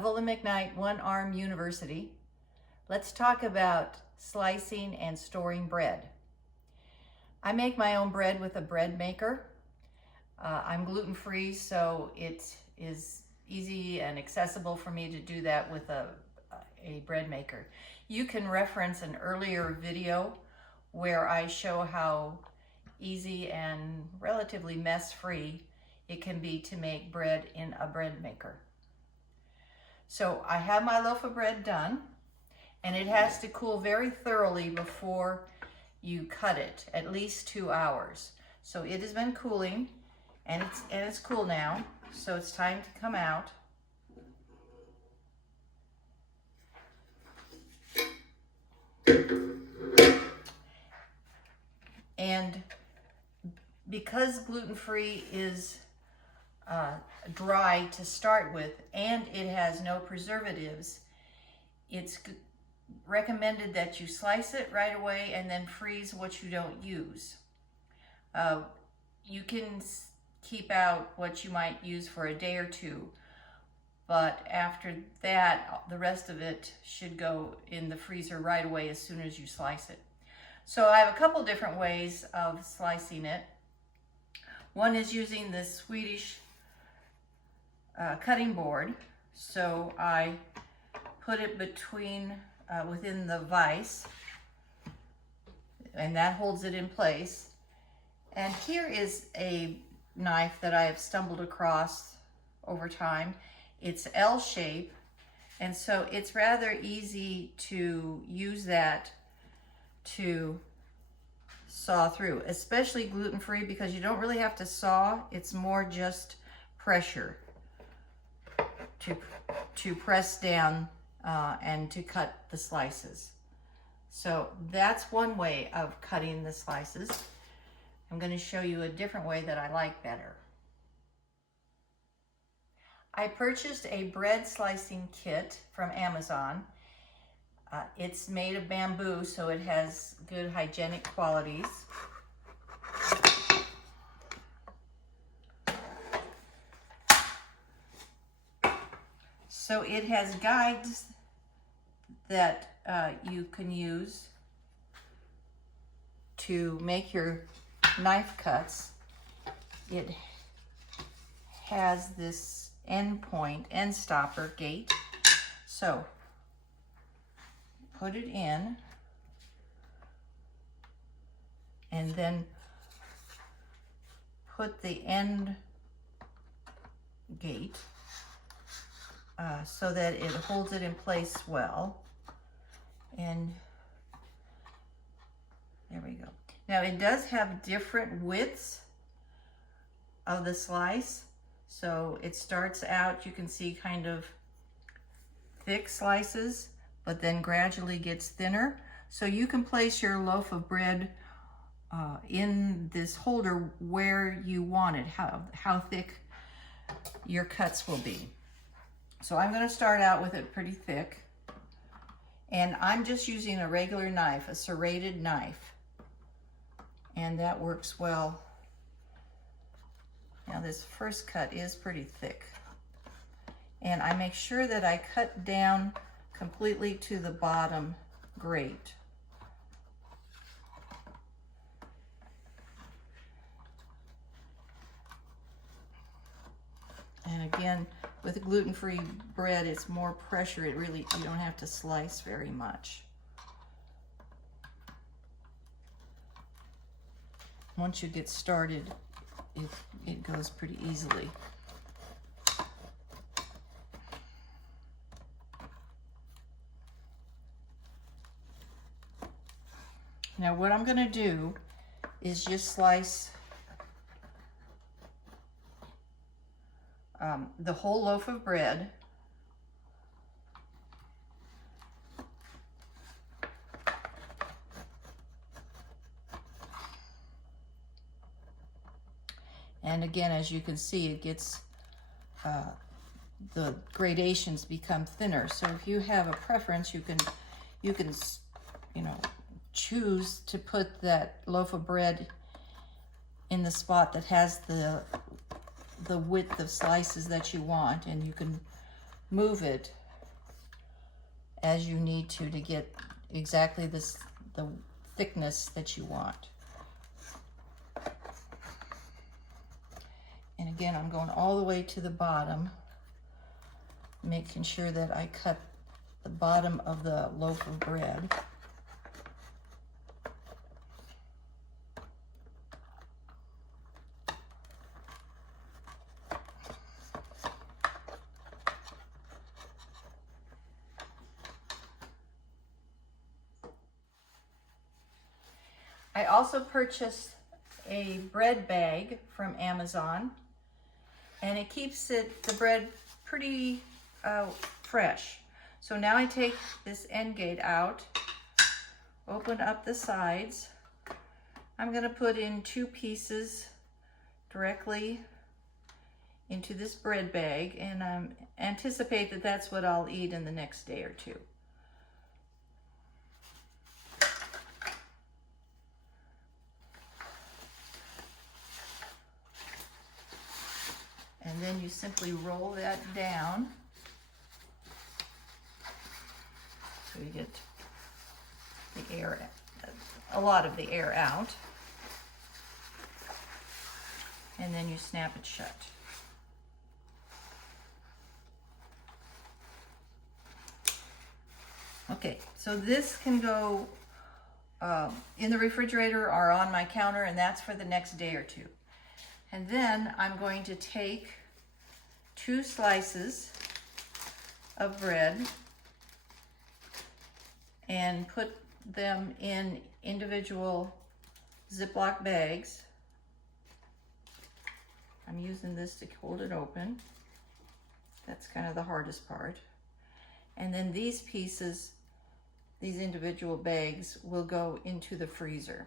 Evelyn McKnight, One Arm University. Let's talk about slicing and storing bread. I make my own bread with a bread maker. I'm gluten-free, so it is easy and accessible for me to do that with a bread maker. You can reference an earlier video where I show how easy and relatively mess-free it can be to make bread in a bread maker. So I have my loaf of bread done, and it has to cool very thoroughly before you cut it, at least 2 hours. So it has been cooling, and it's cool now, so it's time to come out. And because gluten-free is dry to start with, and it has no preservatives, it's recommended that you slice it right away and then freeze what you don't use. You can keep out what you might use for a day or two, but after that, the rest of it should go in the freezer right away as soon as you slice it. So I have a couple different ways of slicing it. One is using the Swedish cutting board. So I put it within the vise, and that holds it in place. And here is a knife that I have stumbled across over time. It's L-shape, and so it's rather easy to use that to saw through, especially gluten-free, because you don't really have to saw. It's more just pressure to press down and to cut the slices. So that's one way of cutting the slices. I'm going to show you a different way that I like better. I purchased a bread slicing kit from Amazon. It's made of bamboo, so it has good hygienic qualities. So it has guides that you can use to make your knife cuts. It has this end stopper gate. So put it in, and then put the end gate so that it holds it in place well. And there we go. Now it does have different widths of the slice. So it starts out, you can see, kind of thick slices, but then gradually gets thinner. So you can place your loaf of bread in this holder where you want it, how thick your cuts will be. So I'm going to start out with it pretty thick, and I'm just using a regular knife, a serrated knife, and that works well. Now this first cut is pretty thick, and I make sure that I cut down completely to the bottom grate. And again, with gluten-free bread, it's more pressure. You don't have to slice very much. Once you get started, it goes pretty easily. Now what I'm going to do is just slice the whole loaf of bread. And again, as you can see, it gets, the gradations become thinner. So if you have a preference, you can, you know, choose to put that loaf of bread in the spot that has the width of slices that you want, and you can move it as you need to get exactly the thickness that you want. And again, I'm going all the way to the bottom, making sure that I cut the bottom of the loaf of bread. I also purchased a bread bag from Amazon, and it keeps the bread pretty fresh. So now I take this end gate out, open up the sides. I'm going to put in 2 pieces directly into this bread bag, and anticipate that that's what I'll eat in the next day or 2. And then you simply roll that down so you get the air, a lot of the air out. And then you snap it shut. Okay, so this can go in the refrigerator or on my counter, and that's for the next day or 2. And then I'm going to take 2 slices of bread and put them in individual Ziploc bags. I'm using this to hold it open. That's kind of the hardest part. And then these pieces, these individual bags, will go into the freezer.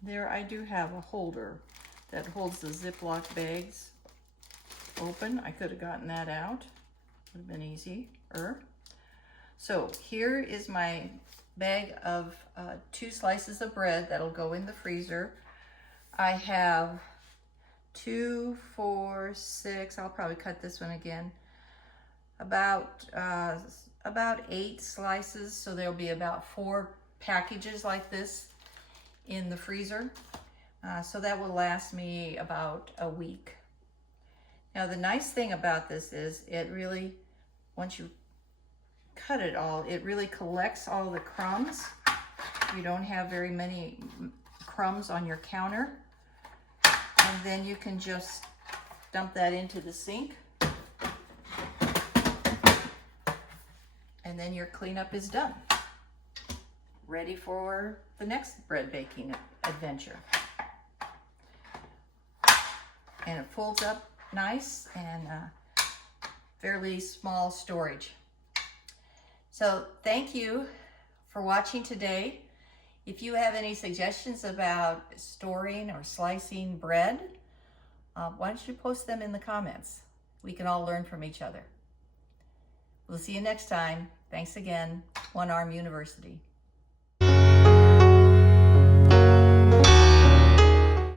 There I do have a holder that holds the Ziploc bags open. I could have gotten that out. Would have been easier. So here is my bag of 2 slices of bread that'll go in the freezer. I have 2, 4, 6, I'll probably cut this one again, about 8 slices, so there'll be about 4 packages like this in the freezer. So that will last me about a week. Now the nice thing about this is it really, once you cut it all, it really collects all the crumbs. You don't have very many crumbs on your counter. And then you can just dump that into the sink. And then your cleanup is done. Ready for the next bread baking adventure. And it folds up nice and fairly small storage. So thank you for watching today. If you have any suggestions about storing or slicing bread, why don't you post them in the comments? We can all learn from each other. We'll see you next time. Thanks again, One Arm University.